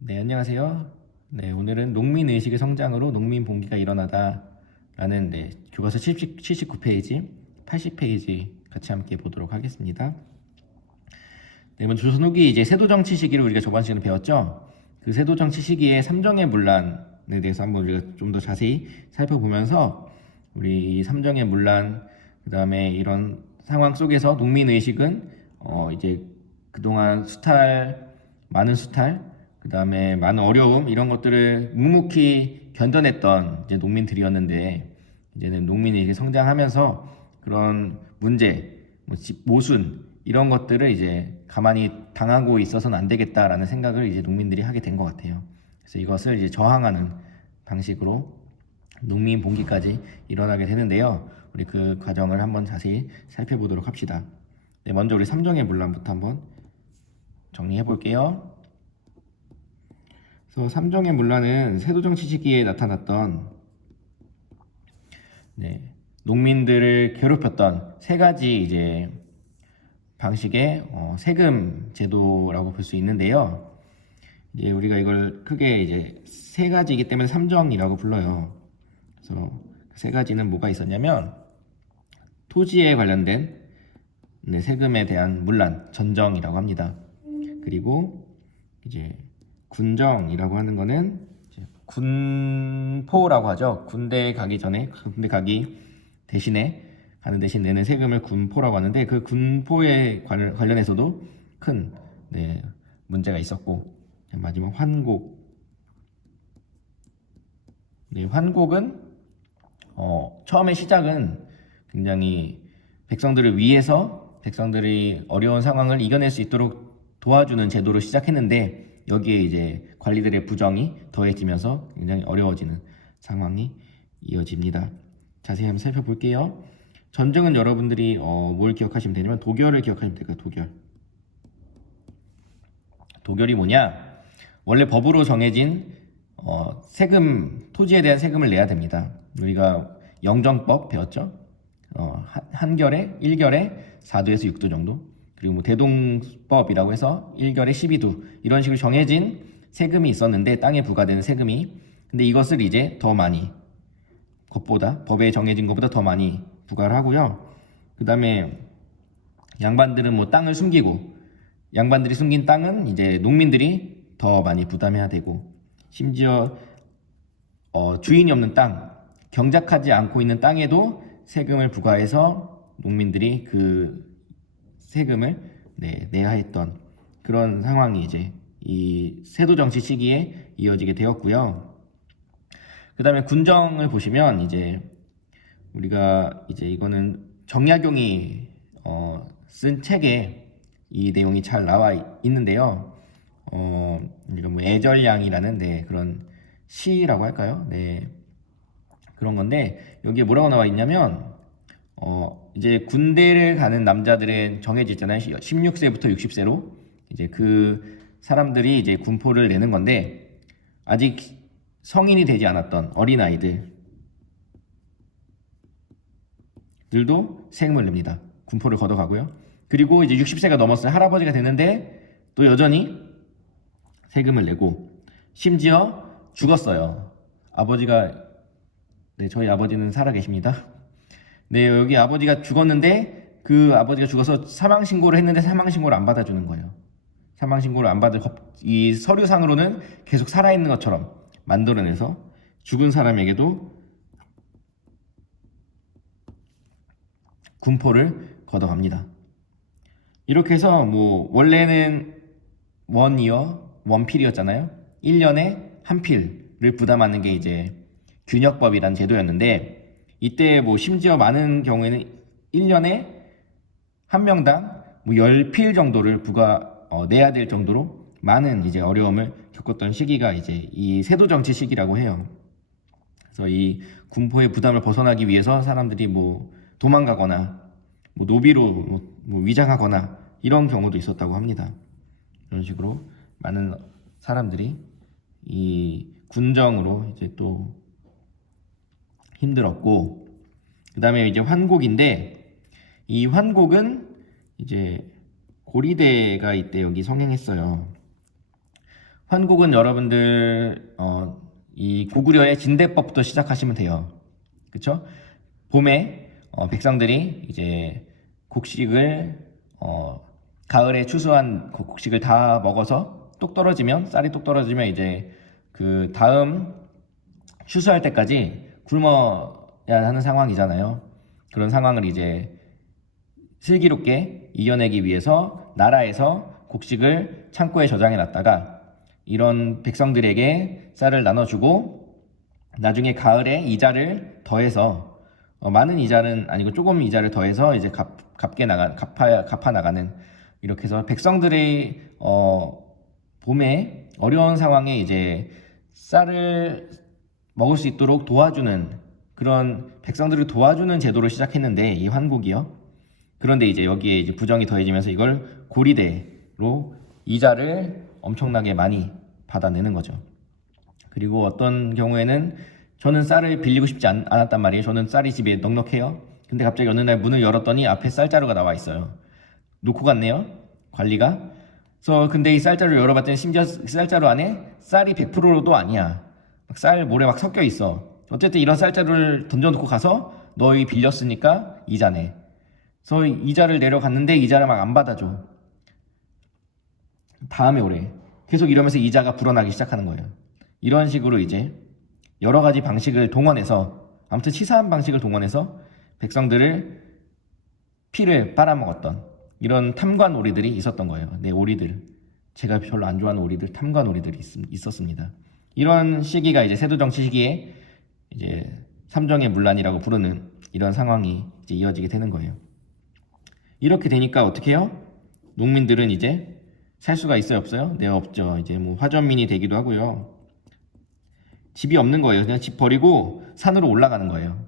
네, 안녕하세요. 네, 오늘은 농민 의식의 성장으로 농민 봉기가 일어나다라는 교과서 79페이지, 80페이지 같이 함께 보도록 하겠습니다. 네, 먼저 조선 후기 이제 세도정치 시기를 우리가 저번 시간에 배웠죠. 그 세도정치 시기의 삼정의 문란에 대해서 한번 우리가 좀 더 자세히 살펴보면서 우리 이 삼정의 문란, 그다음에 이런 상황 속에서 농민 의식은 이제 그동안 많은 수탈, 그다음에 많은 어려움 이런 것들을 묵묵히 견뎌냈던 이제 농민들이었는데 이제는 농민이 이렇게 성장하면서 그런 문제, 모순 이런 것들을 이제 가만히 당하고 있어서는 안 되겠다라는 생각을 이제 농민들이 하게 된 것 같아요. 그래서 이것을 이제 저항하는 방식으로 농민 봉기까지 일어나게 되는데요. 우리 그 과정을 한번 자세히 살펴보도록 합시다. 네, 먼저 우리 삼정의 문란부터 한번 정리해 볼게요. 그래서 삼정의 문란은 세도정치 시기에 나타났던 농민들을 괴롭혔던 세 가지 이제 방식의 세금 제도라고 볼 수 있는데요. 이제 우리가 이걸 크게 이제 세 가지이기 때문에 삼정이라고 불러요. 그래서 세 가지는 뭐가 있었냐면 토지에 관련된 세금에 대한 문란, 전정이라고 합니다. 그리고 이제 군정이라고 하는 거는 군포라고 하죠. 군대 가기 전에 군대 가기 대신에 가는 대신 내는 세금을 군포라고 하는데 그 군포에 관련해서도 큰 문제가 있었고, 마지막 환곡. 환곡은 처음에 시작은 굉장히 백성들을 위해서 백성들이 어려운 상황을 이겨낼 수 있도록 도와주는 제도로 시작했는데 여기에 이제 관리들의 부정이 더해지면서 굉장히 어려워지는 상황이 이어집니다. 자세히 한번 살펴볼게요. 전쟁은 여러분들이 뭘 기억하시면 되냐면 도결을 기억하시면 될까요? 도결이 뭐냐? 원래 법으로 정해진 세금, 토지에 대한 세금을 내야 됩니다. 우리가 영정법 배웠죠? 한결에, 1결에 4도에서 6도 정도. 그리고 뭐 대동법이라고 해서 1결에 12도 이런 식으로 정해진 세금이 있었는데 땅에 부과되는 세금이, 근데 이것을 이제 더 많이 법에 정해진 것보다 더 많이 부과를 하고요. 그 다음에 양반들은 뭐 땅을 숨기고, 양반들이 숨긴 땅은 이제 농민들이 더 많이 부담해야 되고, 심지어 주인이 없는 땅, 경작하지 않고 있는 땅에도 세금을 부과해서 농민들이 그 세금을 내야 했던 그런 상황이 이제 이 세도정치 시기에 이어지게 되었고요. 그 다음에 군정을 보시면 이제 우리가 이제 이거는 정약용이 쓴 책에 이 내용이 잘 나와 있는데요. 우리가 뭐 애절량이라는 그런 시라고 할까요? 그런 건데 여기에 뭐라고 나와 있냐면 이제 군대를 가는 남자들은 정해져 있잖아요. 16세부터 60세로 이제 그 사람들이 이제 군포를 내는 건데 아직 성인이 되지 않았던 어린아이들도 세금을 냅니다. 군포를 걷어가고요. 그리고 이제 60세가 넘었어요. 할아버지가 됐는데 또 여전히 세금을 내고, 심지어 죽었어요. 아버지가, 저희 아버지는 살아 계십니다. 여기 아버지가 죽었는데 그 아버지가 죽어서 사망신고를 했는데 사망신고를 안 받아주는 거예요. 사망신고를 안 받을 이 서류상으로는 계속 살아있는 것처럼 만들어내서 죽은 사람에게도 군포를 걷어갑니다. 이렇게 해서 뭐 원래는 원필이었잖아요. 1년에 한 필을 부담하는 게 이제 균역법이란 제도였는데, 이때 뭐 심지어 많은 경우에는 1년에 한 명당 뭐 10필 정도를 내야 될 정도로 많은 이제 어려움을 겪었던 시기가 이제 이 세도정치 시기라고 해요. 그래서 이 군포의 부담을 벗어나기 위해서 사람들이 뭐 도망가거나 뭐 노비로 뭐 위장하거나 이런 경우도 있었다고 합니다. 이런 식으로 많은 사람들이 이 군정으로 이제 또 힘들었고, 그 다음에 이제 환곡인데, 이 환곡은 이제 고리대가 이때 여기 성행했어요. 환국은 여러분들 이 고구려의 진대법부터 시작하시면 돼요. 그쵸? 봄에 백성들이 이제 곡식을 가을에 추수한 곡식을 다 먹어서 쌀이 똑 떨어지면 이제 그 다음 추수할 때까지 굶어야 하는 상황이잖아요. 그런 상황을 이제 슬기롭게 이겨내기 위해서 나라에서 곡식을 창고에 저장해 놨다가 이런 백성들에게 쌀을 나눠주고 나중에 가을에 이자를 더해서 많은 이자는 아니고 조금 이자를 더해서 이제 갚아 나가는, 이렇게 해서 백성들의 봄에 어려운 상황에 이제 쌀을 먹을 수 있도록 도와주는, 그런 백성들을 도와주는 제도를 시작했는데 이 환국이요. 그런데 이제 여기에 이제 부정이 더해지면서 이걸 고리대로 이자를 엄청나게 많이 받아내는 거죠. 그리고 어떤 경우에는 저는 쌀을 빌리고 싶지 않았단 말이에요. 저는 쌀이 집에 넉넉해요. 근데 갑자기 어느 날 문을 열었더니 앞에 쌀자루가 나와 있어요. 놓고 갔네요, 관리가. 그래서 근데 이 쌀자루를 열어봤더니 심지어 쌀자루 안에 쌀이 100%도 아니야. 쌀 모래 막 섞여 있어. 어쨌든 이런 쌀자루를 던져놓고 가서 너희 빌렸으니까 이자 내. 그래서 이자를 내려갔는데 이자를 막 안 받아줘. 다음에 오래. 계속 이러면서 이자가 불어나기 시작하는 거예요. 이런 식으로 이제 여러 가지 방식을 동원해서, 아무튼 치사한 방식을 동원해서 백성들을 피를 빨아먹었던 이런 탐관오리들이 있었던 거예요. 네, 오리들. 제가 별로 안 좋아하는 오리들, 탐관오리들이 있었습니다. 이런 시기가 이제 세도정치 시기에 이제 삼정의 문란이라고 부르는 이런 상황이 이제 이어지게 되는 거예요. 이렇게 되니까 어떻게 해요? 농민들은 이제 살 수가 있어요, 없어요? 네, 없죠. 이제 뭐 화전민이 되기도 하고요. 집이 없는 거예요. 그냥 집 버리고 산으로 올라가는 거예요.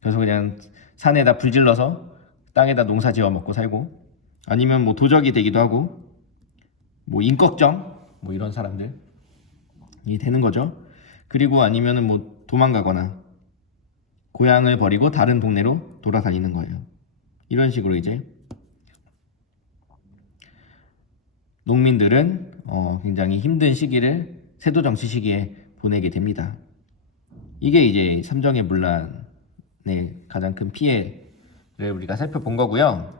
그래서 그냥 산에다 불 질러서 땅에다 농사 지어 먹고 살고, 아니면 뭐 도적이 되기도 하고, 뭐 임꺽정 뭐 이런 사람들이 되는 거죠. 그리고 아니면은 뭐 도망가거나 고향을 버리고 다른 동네로 돌아다니는 거예요. 이런 식으로 이제 농민들은 굉장히 힘든 시기를 세도정치 시기에 보내게 됩니다. 이게 이제 삼정의 문란의 가장 큰 피해를 우리가 살펴본 거고요.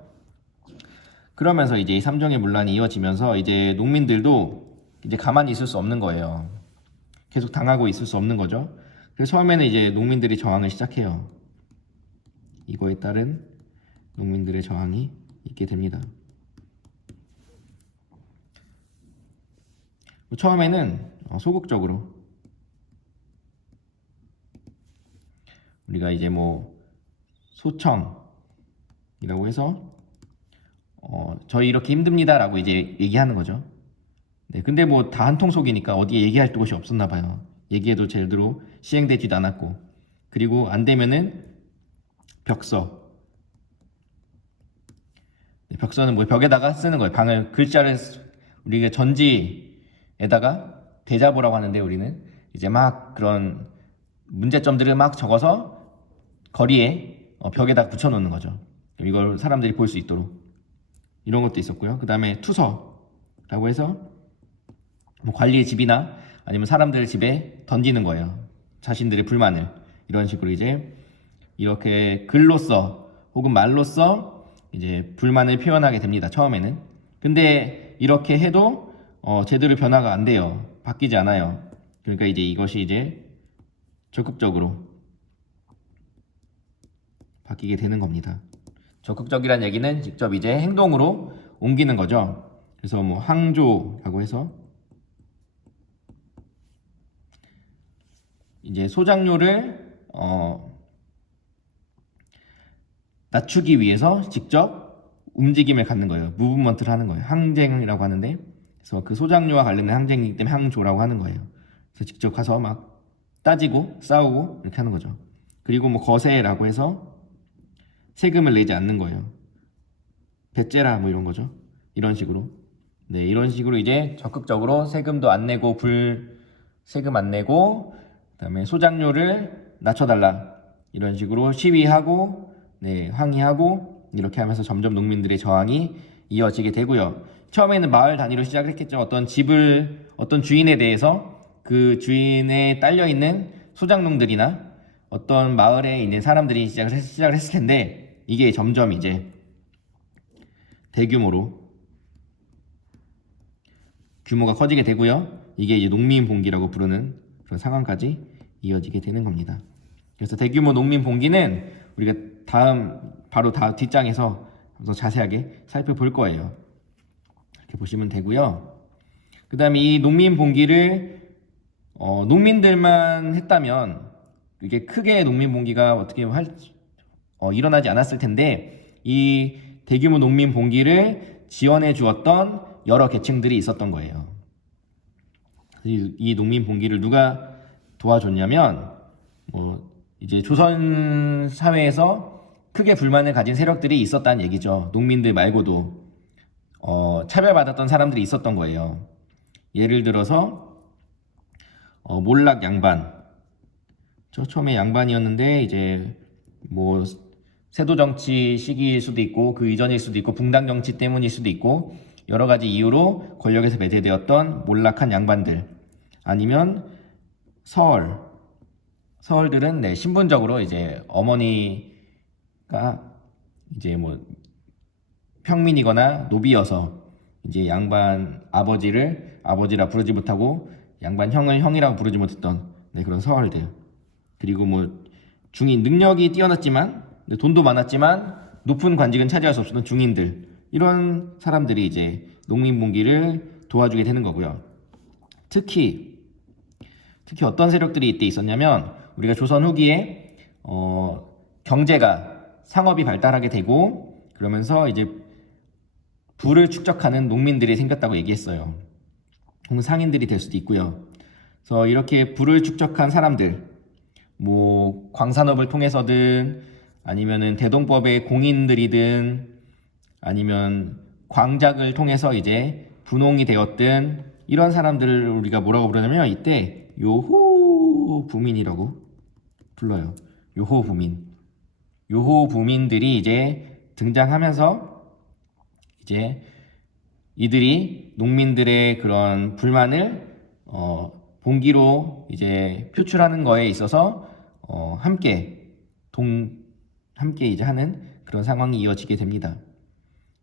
그러면서 이제 이 삼정의 문란이 이어지면서 이제 농민들도 이제 가만히 있을 수 없는 거예요. 계속 당하고 있을 수 없는 거죠. 그래서 처음에는 이제 농민들이 저항을 시작해요. 이거에 따른 농민들의 저항이 있게 됩니다. 처음에는 소극적으로 우리가 이제 뭐 소청이라고 해서 저희 이렇게 힘듭니다 라고 이제 얘기하는 거죠. 네, 근데 뭐 다 한통속이니까 어디에 얘기할 곳이 없었나 봐요. 얘기해도 제대로 시행되지도 않았고, 그리고 안 되면은 벽서. 네, 벽서는 뭐 벽에다가 쓰는 거예요. 방을 글자를 우리가 전지에다가 대자보라고 하는데, 우리는 이제 막 그런 문제점들을 막 적어서 거리에 벽에다 붙여놓는 거죠. 이걸 사람들이 볼 수 있도록. 이런 것도 있었고요. 그 다음에 투서라고 해서 뭐 관리의 집이나 아니면 사람들의 집에 던지는 거예요. 자신들의 불만을. 이런 식으로 이제 이렇게 글로써 혹은 말로써 이제 불만을 표현하게 됩니다. 처음에는. 근데 이렇게 해도 제대로 변화가 안 돼요. 바뀌지 않아요. 그러니까 이제 이것이 이제 적극적으로 바뀌게 되는 겁니다. 적극적이란 얘기는 직접 이제 행동으로 옮기는 거죠. 그래서 뭐 항조라고 해서 이제 소작료를 낮추기 위해서 직접 움직임을 갖는 거예요. 무브먼트를 하는 거예요. 항쟁이라고 하는데, 그래서 그 소작료와 관련된 항쟁이기 때문에 항조라고 하는 거예요. 그래서 직접 가서 막 따지고 싸우고 이렇게 하는 거죠. 그리고 뭐 거세라고 해서 세금을 내지 않는 거예요. 배째라 뭐 이런 거죠. 이런 식으로. 네, 이런 식으로 이제 적극적으로 세금도 안 내고 세금 안 내고, 그다음에 소작료를 낮춰달라 이런 식으로 시위하고, 네, 항의하고, 이렇게 하면서 점점 농민들의 저항이 이어지게 되고요. 처음에는 마을 단위로 시작을 했겠죠. 어떤 집을 어떤 주인에 대해서 그 주인에 딸려 있는 소작농들이나 어떤 마을에 있는 사람들이 시작을 했을 텐데, 이게 점점 이제 대규모로 규모가 커지게 되고요. 이게 이제 농민 봉기라고 부르는 그런 상황까지 이어지게 되는 겁니다. 그래서 대규모 농민 봉기는 우리가 바로 뒷장에서 더 자세하게 살펴볼 거예요. 이렇게 보시면 되고요. 그 다음에 이 농민 봉기를 농민들만 했다면 이게 크게 농민 봉기가 어떻게 일어나지 않았을 텐데, 이 대규모 농민 봉기를 지원해 주었던 여러 계층들이 있었던 거예요. 이 농민 봉기를 누가 도와줬냐면, 이제 조선 사회에서 크게 불만을 가진 세력들이 있었다는 얘기죠. 농민들 말고도 차별받았던 사람들이 있었던 거예요. 예를 들어서 몰락 양반. 처음에 양반이었는데 이제 뭐 세도 정치 시기일 수도 있고 그 이전일 수도 있고 붕당 정치 때문일 수도 있고 여러 가지 이유로 권력에서 배제되었던 몰락한 양반들, 아니면 서얼들은 신분적으로 이제 어머니가 이제 뭐 평민이거나 노비여서 이제 양반 아버지라 부르지 못하고 양반 형을 형이라고 부르지 못했던 그런 서얼들. 그리고 뭐 중인, 능력이 뛰어났지만 돈도 많았지만 높은 관직은 차지할 수 없었던 중인들, 이런 사람들이 이제 농민봉기를 도와주게 되는 거고요. 특히 어떤 세력들이 이때 있었냐면, 우리가 조선 후기에 경제가 상업이 발달하게 되고 그러면서 이제 부를 축적하는 농민들이 생겼다고 얘기했어요. 혹은 상인들이 될 수도 있고요. 그래서 이렇게 부를 축적한 사람들, 뭐 광산업을 통해서든 아니면은 대동법의 공인들이든 아니면 광작을 통해서 이제 분홍이 되었든, 이런 사람들을 우리가 뭐라고 부르냐면 이때 요호부민이라고 불러요. 요호부민들이 이제 등장하면서 이제 이들이 농민들의 그런 불만을 봉기로 이제 표출하는 거에 있어서 함께 이제 하는 그런 상황이 이어지게 됩니다.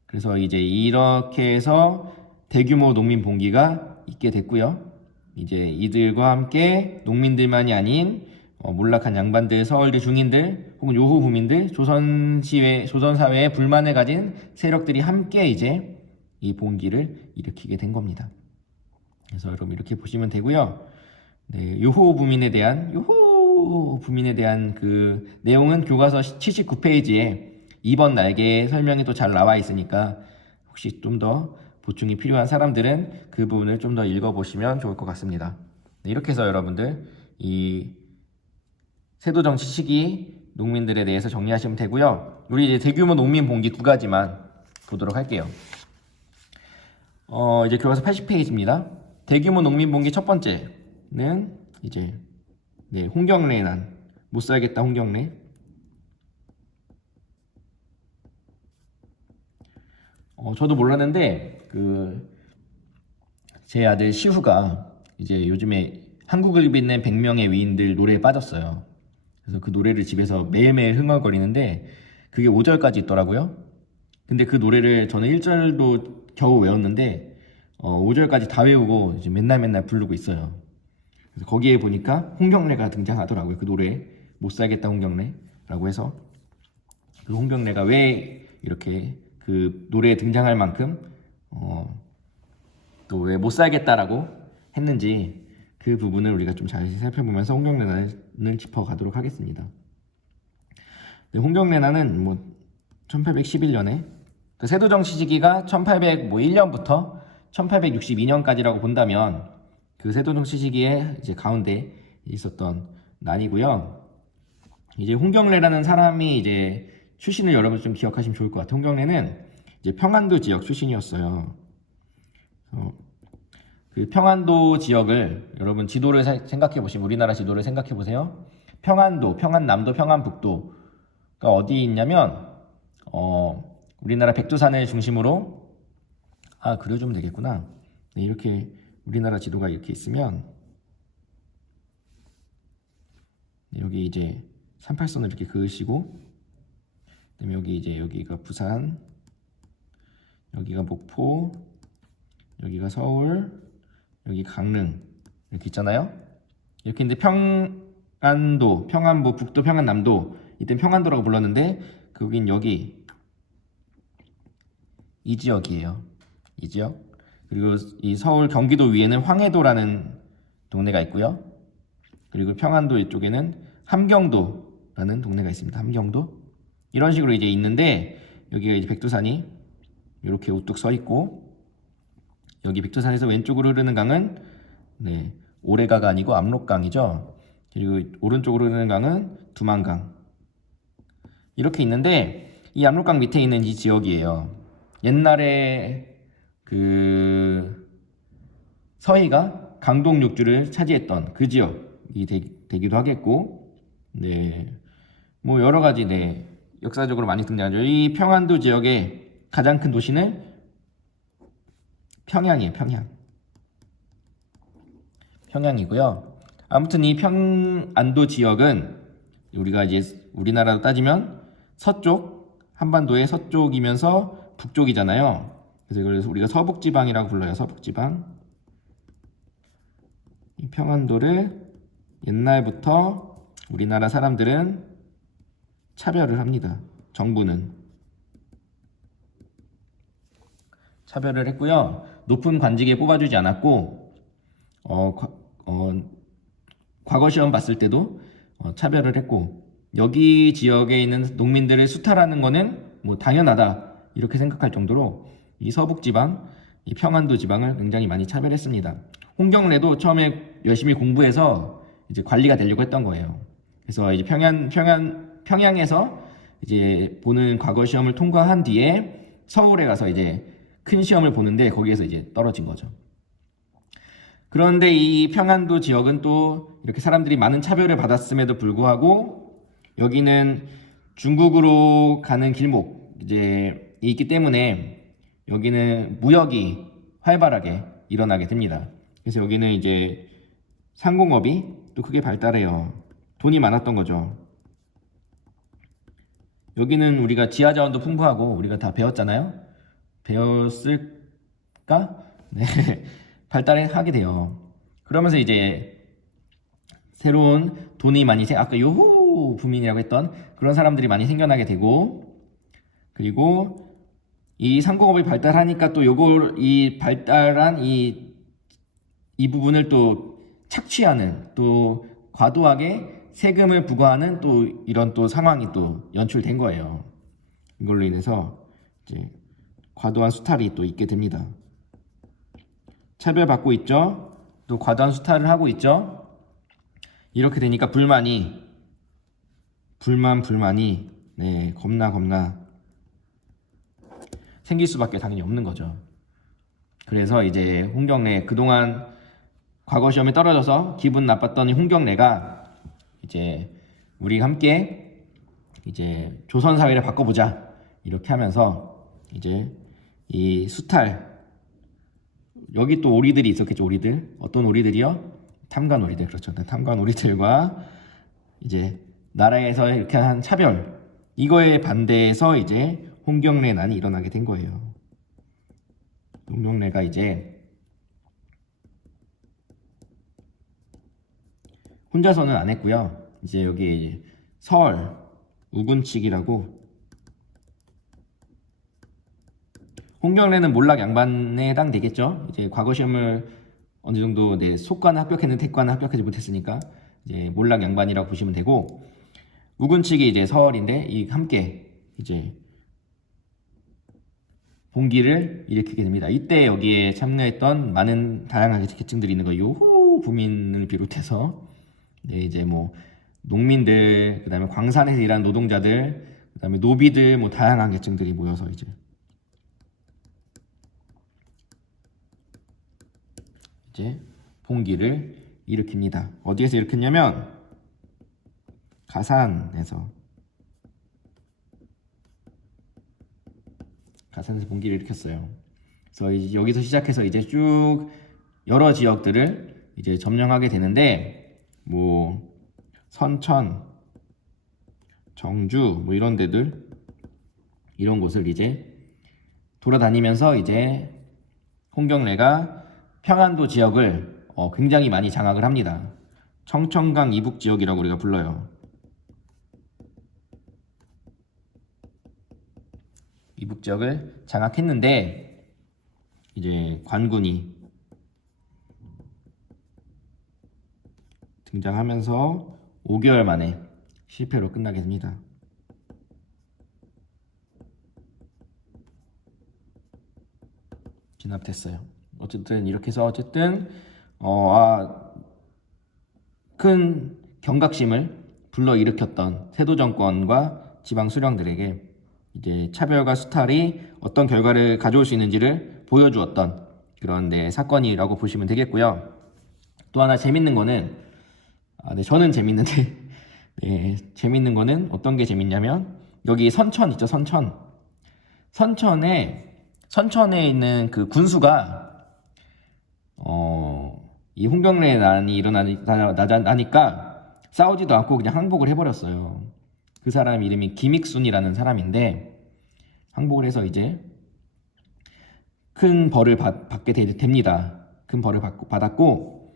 그래서 이제 이렇게 해서 대규모 농민 봉기가 있게 됐고요. 이제 이들과 함께 농민들만이 아닌 몰락한 양반들, 서얼들, 중인들, 혹은 요호부민들, 조선 사회에 불만을 가진 세력들이 함께 이제 이 봉기를 일으키게 된 겁니다. 그래서 여러분 이렇게 보시면 되고요. 네, 요호부민에 대한 그 내용은 교과서 79페이지에 2번 날개의 설명이 또 잘 나와 있으니까 혹시 좀 더 보충이 필요한 사람들은 그 부분을 좀 더 읽어보시면 좋을 것 같습니다. 네, 이렇게 해서 여러분들 이 세도정치 시기 농민들에 대해서 정리하시면 되고요. 우리 이제 대규모 농민 봉기 2가지만 보도록 할게요. 이제 교과서 80페이지입니다. 대규모 농민 봉기 첫 번째는 이제 홍경래 난, 못 살겠다 홍경래. 저도 몰랐는데 제 아들 시후가 이제 요즘에 한국을 빛낸 100명의 위인들 노래에 빠졌어요. 그래서 그 노래를 집에서 매일매일 흥얼거리는데 그게 5절까지 있더라고요. 근데 그 노래를 저는 1절도 겨우 외웠는데 5절까지 다 외우고 이제 맨날 부르고 있어요. 그래서 거기에 보니까 홍경래가 등장하더라고요. 그 노래에 못 살겠다 홍경래라고 해서, 그 홍경래가 왜 이렇게 그 노래에 등장할 만큼 또 왜 못 살겠다라고 했는지 그 부분을 우리가 좀 잘 살펴보면서 홍경래난을 짚어가도록 하겠습니다. 홍경래난은 뭐 1811년에 그 세도정치 시기가 1801년부터 1862년까지라고 본다면 그 세도정치 시기에 이제 가운데 있었던 난이고요. 이제 홍경래라는 사람이 이제 출신을 여러분 좀 기억하시면 좋을 것 같아요. 홍경래는 이제 평안도 지역 출신이었어요. 그 평안도 지역을 여러분 지도를 생각해 보시면, 우리나라 지도를 생각해 보세요. 평안도, 평안남도, 평안북도가 어디 있냐면 우리나라 백두산을 중심으로 그려주면 되겠구나. 네, 이렇게 우리나라 지도가 이렇게 있으면 여기 이제 38선을 이렇게 그으시고, 그다음에 여기 이제 여기가 부산, 여기가 목포, 여기가 서울, 여기 강릉 이렇게 있잖아요. 이렇게 있는데 평안도, 평안북, 북도, 평안남도, 이때 평안도라고 불렀는데 거긴 여기 이 지역이에요. 이 지역. 그리고 이 서울 경기도 위에는 황해도라는 동네가 있고요. 그리고 평안도 이쪽에는 함경도라는 동네가 있습니다. 함경도. 이런 식으로 이제 있는데 여기가 이제 백두산이 이렇게 우뚝 서 있고, 여기 백두산에서 왼쪽으로 흐르는 강은 오레가가 아니고 압록강이죠. 그리고 오른쪽으로 흐르는 강은 두만강. 이렇게 있는데 이 압록강 밑에 있는 이 지역이에요. 옛날에 그 서해가 강동 육주를 차지했던 그 지역이 되기도 하겠고, 뭐 여러 가지 역사적으로 많이 등장하죠. 이 평안도 지역의 가장 큰 도시는 평양이에요. 평양이고요. 아무튼 이 평안도 지역은 우리가 이제 우리나라로 따지면 서쪽, 한반도의 서쪽이면서 북쪽이잖아요. 그래서 우리가 서북지방이라고 불러요. 서북지방. 이 평안도를 옛날부터 우리나라 사람들은 차별을 합니다. 정부는 차별을 했고요. 높은 관직에 뽑아주지 않았고, 과거 시험 봤을 때도 차별을 했고, 여기 지역에 있는 농민들을 수탈하는 거는 뭐 당연하다 이렇게 생각할 정도로 이 서북지방, 이 평안도 지방을 굉장히 많이 차별했습니다. 홍경래도 처음에 열심히 공부해서 이제 관리가 되려고 했던 거예요. 그래서 이제 평양에서 이제 보는 과거 시험을 통과한 뒤에 서울에 가서 이제 큰 시험을 보는데 거기에서 이제 떨어진 거죠. 그런데 이 평안도 지역은 또 이렇게 사람들이 많은 차별을 받았음에도 불구하고 여기는 중국으로 가는 길목 이제 있기 때문에 여기는 무역이 활발하게 일어나게 됩니다. 그래서 여기는 이제 상공업이 또 크게 발달해요. 돈이 많았던 거죠. 여기는 우리가 지하 자원도 풍부하고 우리가 다 배웠잖아요. 배웠을까? 네. 발달하게 돼요. 그러면서 이제 새로운 돈이 많이 아까 요호 부민이라고 했던 그런 사람들이 많이 생겨나게 되고, 그리고 이 상공업이 발달하니까 또 이 발달한 이 부분을 또 착취하는, 또 과도하게 세금을 부과하는 또 이런 또 상황이 또 연출된 거예요. 이걸로 인해서 이제 과도한 수탈이 또 있게 됩니다. 차별받고 있죠. 또 과도한 수탈을 하고 있죠. 이렇게 되니까 불만이 겁나 생길 수밖에 당연히 없는 거죠. 그래서 이제 홍경래 그동안 과거 시험에 떨어져서 기분 나빴던 홍경래가 이제 우리 함께 이제 조선 사회를 바꿔보자 이렇게 하면서 이제 이 수탈, 여기 또 오리들이 있었겠죠. 오리들. 어떤 오리들이요? 탐관 오리들. 그렇죠. 탐관 오리들과 이제 나라에서 이렇게 한 차별, 이거에 반대해서 이제 홍경래난이 일어나게 된 거예요. 홍경래가 이제 혼자서는 안 했고요. 이제 여기 서울 우군칙이라고, 홍경래는 몰락 양반에 해당되겠죠. 이제 과거 시험을 어느 정도 속과는 합격했는데 택과는 합격하지 못했으니까 이제 몰락 양반이라고 보시면 되고, 우군칙이 이제 서울인데 이 함께 이제 봉기를 일으키게 됩니다. 이때 여기에 참여했던 많은 다양한 계층들이 있는 거예요. 요호 부민을 비롯해서 이제 뭐 농민들, 그다음에 광산에서 일하는 노동자들, 그다음에 노비들, 뭐 다양한 계층들이 모여서 이제 봉기를 일으킵니다. 어디에서 일으켰냐면 가산에서 봉기를 일으켰어요. 그래서 여기서 시작해서 이제 쭉 여러 지역들을 이제 점령하게 되는데 뭐 선천, 정주 뭐 이런 데들 이런 곳을 이제 돌아다니면서 이제 홍경래가 평안도 지역을 굉장히 많이 장악을 합니다. 청천강 이북 지역이라고 우리가 불러요. 이북 지역을 장악했는데 이제 관군이 등장하면서 5개월 만에 실패로 끝나게 됩니다. 진압됐어요. 어쨌든 이렇게 해서 어쨌든 큰 경각심을 불러일으켰던 세도 정권과 지방 수령들에게 이제 차별과 수탈이 어떤 결과를 가져올 수 있는지를 보여주었던 그런 사건이라고 보시면 되겠고요. 또 하나 재밌는 거는 저는 재밌는데 재밌는 거는 어떤 게 재밌냐면 여기 선천 있죠. 선천에 있는 그 군수가 이 홍경래 난이 일어나니까 싸우지도 않고 그냥 항복을 해버렸어요. 그 사람 이름이 김익순이라는 사람인데 항복을 해서 이제 큰 벌을 받게 됩니다. 큰 벌을 받았고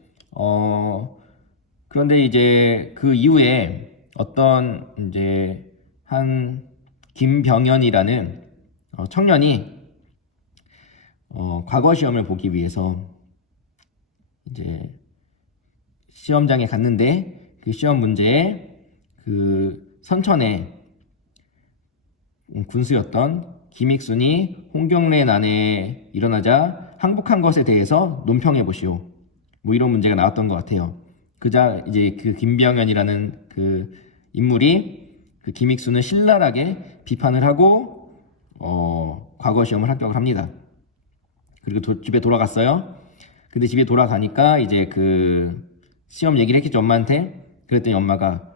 그런데 이제 그 이후에 어떤 이제 한 김병연이라는 청년이 과거 시험을 보기 위해서 이제 시험장에 갔는데 그 시험 문제에 그 선천에 군수였던 김익순이 홍경래 난에 일어나자 항복한 것에 대해서 논평해 보시오. 뭐 이런 문제가 나왔던 것 같아요. 그자 이제 그 김병연이라는 그 인물이 그 김익순을 신랄하게 비판을 하고 과거 시험을 합격을 합니다. 그리고 집에 돌아갔어요. 근데 집에 돌아가니까 이제 그 시험 얘기를 했겠죠, 엄마한테. 그랬더니 엄마가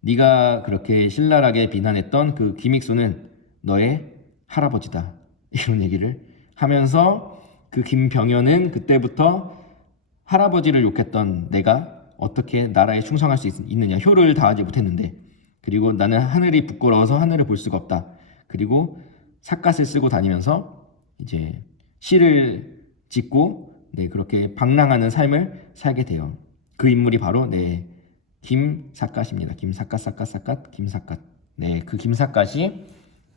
네가 그렇게 신랄하게 비난했던 그 김익수는 너의 할아버지다. 이런 얘기를 하면서 그 김병연은 그때부터 할아버지를 욕했던 내가 어떻게 나라에 충성할 수 있느냐. 효를 다하지 못했는데. 그리고 나는 하늘이 부끄러워서 하늘을 볼 수가 없다. 그리고 삿갓을 쓰고 다니면서 이제 시를 짓고 그렇게 방랑하는 삶을 살게 돼요. 그 인물이 바로 김삿갓입니다. 김삿갓. 그 김삿갓이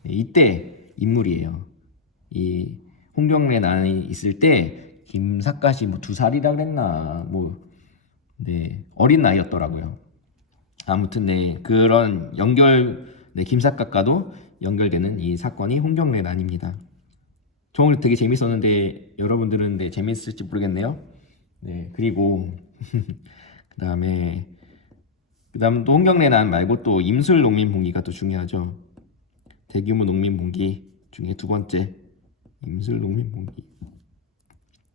이때 인물이에요. 이 홍경래 난이 있을 때 김삿갓이 뭐 2살이라 그랬나 어린 나이였더라고요. 아무튼 그런 김삿갓과도 연결되는 이 사건이 홍경래 난입니다. 저는 되게 재밌었는데 여러분들은 재밌을지 모르겠네요. 그리고 그다음 또 홍경래 난 말고 또 임술 농민봉기가 또 중요하죠. 대규모 농민봉기 중에 두 번째 임술 농민봉기.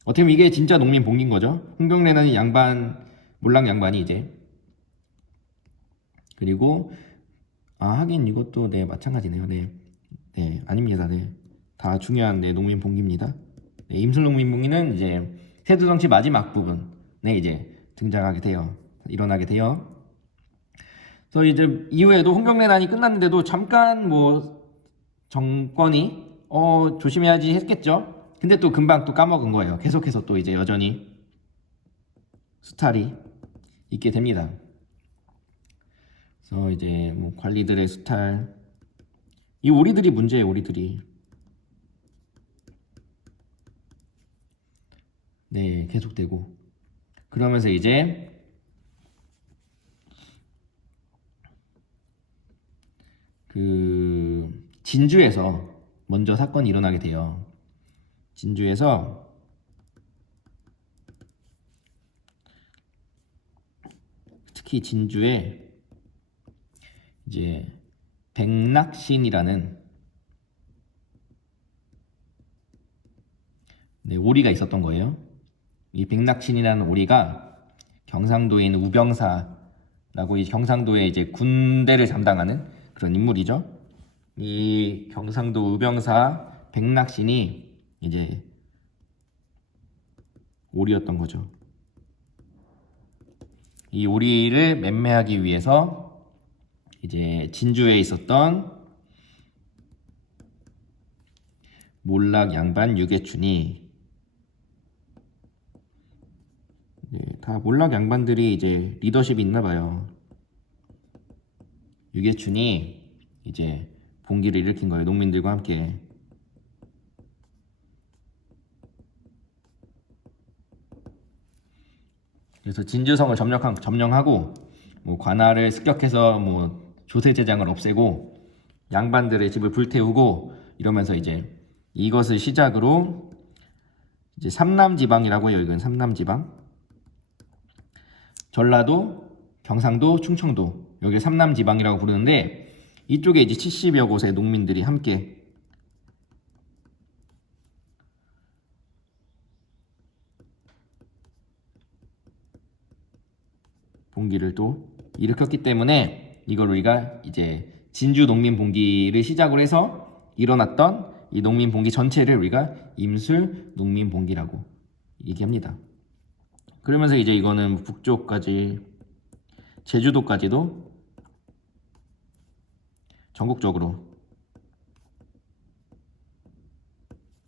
어떻게 보면 이게 진짜 농민봉기인 거죠. 홍경래 난이 몰랑 양반이 이제 그리고 하긴 이것도 마찬가지네요. 아닙니다. 다 중요한 농민봉기입니다. 임술 농민봉기는 이제 세조정치 마지막 부분에 이제 일어나게 돼요. 그래서 이제 이후에도 홍경래 난이 끝났는데도 잠깐 정권이 조심해야지 했겠죠. 근데 또 금방 또 까먹은 거예요. 계속해서 또 이제 여전히 수탈이 있게 됩니다. 그래서 이제 관리들의 수탈, 이 오리들이 문제예요. 오리들이 계속되고 그러면서 이제 그 진주에서 먼저 사건이 일어나게 돼요. 진주에서 특히 진주에 이제 백낙신이라는 오리가 있었던 거예요. 이 백낙신이라는 오리가 경상도에 있는 우병사라고 이 경상도에 이제 군대를 담당하는 그런 인물이죠. 이 경상도 우병사 백낙신이 이제 오리였던 거죠. 이 오리를 매매하기 위해서 이제 진주에 있었던 몰락 양반 유계춘이, 네, 다 몰락 양반들이 이제 리더십이 있나 봐요. 유계춘이 이제 봉기를 일으킨 거예요. 농민들과 함께. 그래서 진주성을 점령하고 뭐 관할을 습격해서 뭐 조세제장을 없애고 양반들의 집을 불태우고 이러면서 이제 이것을 시작으로 이제 삼남지방이라고 해요. 이건 삼남지방. 전라도, 경상도, 충청도, 여기를 삼남지방이라고 부르는데, 이쪽에 이제 70여 곳의 농민들이 함께 봉기를 또 일으켰기 때문에 이걸 우리가 이제 진주 농민 봉기를 시작으로 해서 일어났던 이 농민 봉기 전체를 우리가 임술 농민 봉기라고 얘기합니다. 그러면서 이제 이거는 북쪽까지, 제주도까지도 전국적으로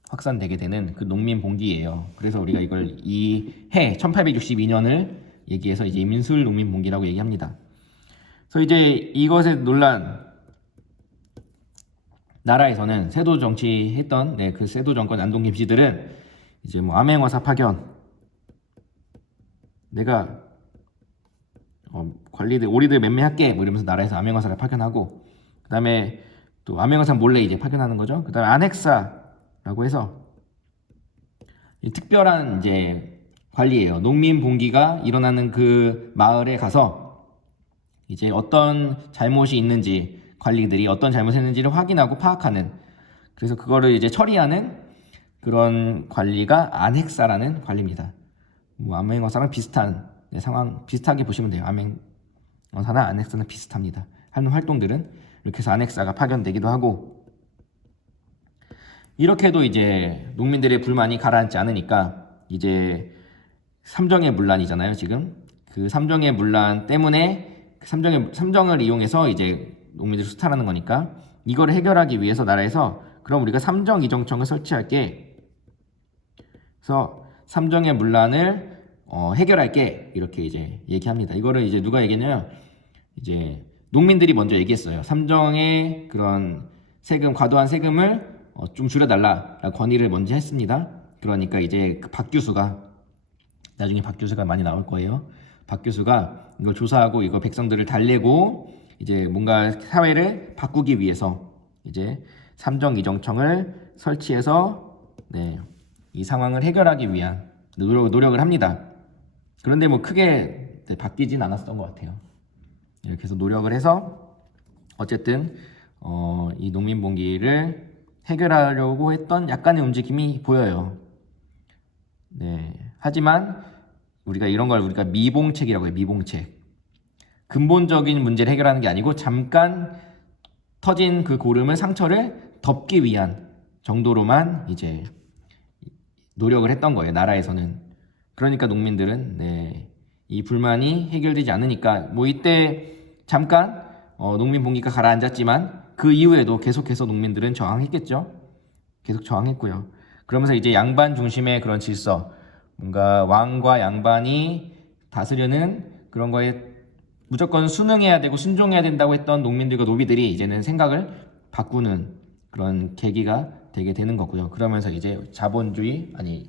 확산되게 되는 그 농민 봉기예요. 그래서 우리가 이걸 이 해 1862년을 얘기해서 이제 임술 농민 봉기라고 얘기합니다. 그래서 이제 이것에 논란, 나라에서는 세도 정치했던 그 세도 정권 안동 김씨들은 이제 뭐 암행어사 파견, 내가 관리들 오리들 매매할게 뭐 이러면서 나라에서 암행어사를 파견하고, 그 다음에 또 암행어사 몰래 이제 파견하는 거죠. 그 다음에 안핵사라고 해서 이 특별한 이제 관리예요. 농민 봉기가 일어나는 그 마을에 가서 이제 어떤 잘못이 있는지, 관리들이 어떤 잘못했는지를 확인하고 파악하는, 그래서 그거를 이제 처리하는 그런 관리가 안핵사라는 관리입니다. 뭐 암행어사랑 비슷한 상황, 비슷하게 보시면 돼요. 암행어사나 안핵사는 비슷합니다. 하는 활동들은. 이렇게 해서 안핵사가 파견되기도 하고, 이렇게 해도 이제 농민들의 불만이 가라앉지 않으니까 이제 삼정의 문란이잖아요. 지금 그 삼정의 문란 때문에 삼정을 이용해서 이제 농민들이 수탈하는 거니까, 이거를 해결하기 위해서 나라에서 그럼 우리가 삼정이정청을 설치할게, 그래서 삼정의 문란을 해결할게, 이렇게 이제 얘기합니다. 이거를 이제 누가 얘기했냐면 이제 농민들이 먼저 얘기했어요. 삼정의 그런 세금, 과도한 세금을 좀 줄여달라 건의를 먼저 했습니다. 그러니까 이제 그 박규수가, 나중에 박규수가 많이 나올 거예요. 박규수가 이걸 조사하고 이거 백성들을 달래고 이제 뭔가 사회를 바꾸기 위해서 이제 삼정이정청을 설치해서 이 상황을 해결하기 위한 노력을 합니다. 그런데 뭐 크게 바뀌진 않았던 것 같아요. 이렇게 해서 노력을 해서 어쨌든 이 농민봉기를 해결하려고 했던 약간의 움직임이 보여요. 하지만 우리가 이런 걸 우리가 미봉책이라고 해요. 미봉책. 근본적인 문제를 해결하는 게 아니고 잠깐 터진 그 고름을, 상처를 덮기 위한 정도로만 이제 노력을 했던 거예요. 나라에서는. 그러니까 농민들은 이 불만이 해결되지 않으니까 뭐 이때 잠깐 농민 봉기가 가라앉았지만 그 이후에도 계속해서 농민들은 저항했겠죠. 계속 저항했고요. 그러면서 이제 양반 중심의 그런 질서, 뭔가 왕과 양반이 다스려는 그런 거에 무조건 순응해야 되고 순종해야 된다고 했던 농민들과 노비들이 이제는 생각을 바꾸는 그런 계기가 되게 되는 거고요. 그러면서 이제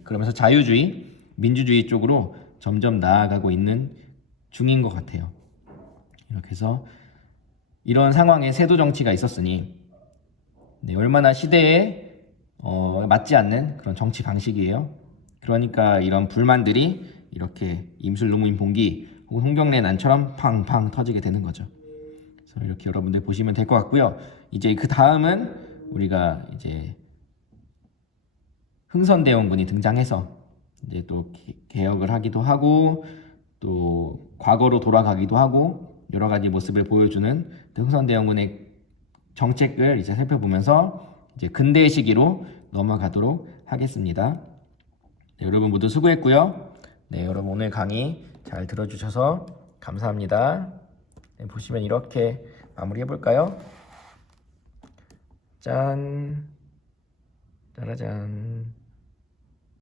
그러면서 자유주의, 민주주의 쪽으로 점점 나아가고 있는 중인 것 같아요. 이렇게 해서 이런 상황에 세도 정치가 있었으니 얼마나 시대에 맞지 않는 그런 정치 방식이에요. 그러니까 이런 불만들이 이렇게 임술 농민 봉기 혹은 홍경래 난처럼 팡팡 터지게 되는 거죠. 그래서 이렇게 여러분들 보시면 될 것 같고요. 이제 그 다음은 우리가 이제 흥선대원군이 등장해서 이제 또 개혁을 하기도 하고 또 과거로 돌아가기도 하고 여러 가지 모습을 보여주는 흥선대원군의 정책을 이제 살펴보면서 이제 근대 시기로 넘어가도록 하겠습니다. 여러분 모두 수고했고요. 네, 여러분 오늘 강의 잘 들어주셔서 감사합니다. 네, 보시면 이렇게 마무리해 볼까요? 짠, 짜라잔.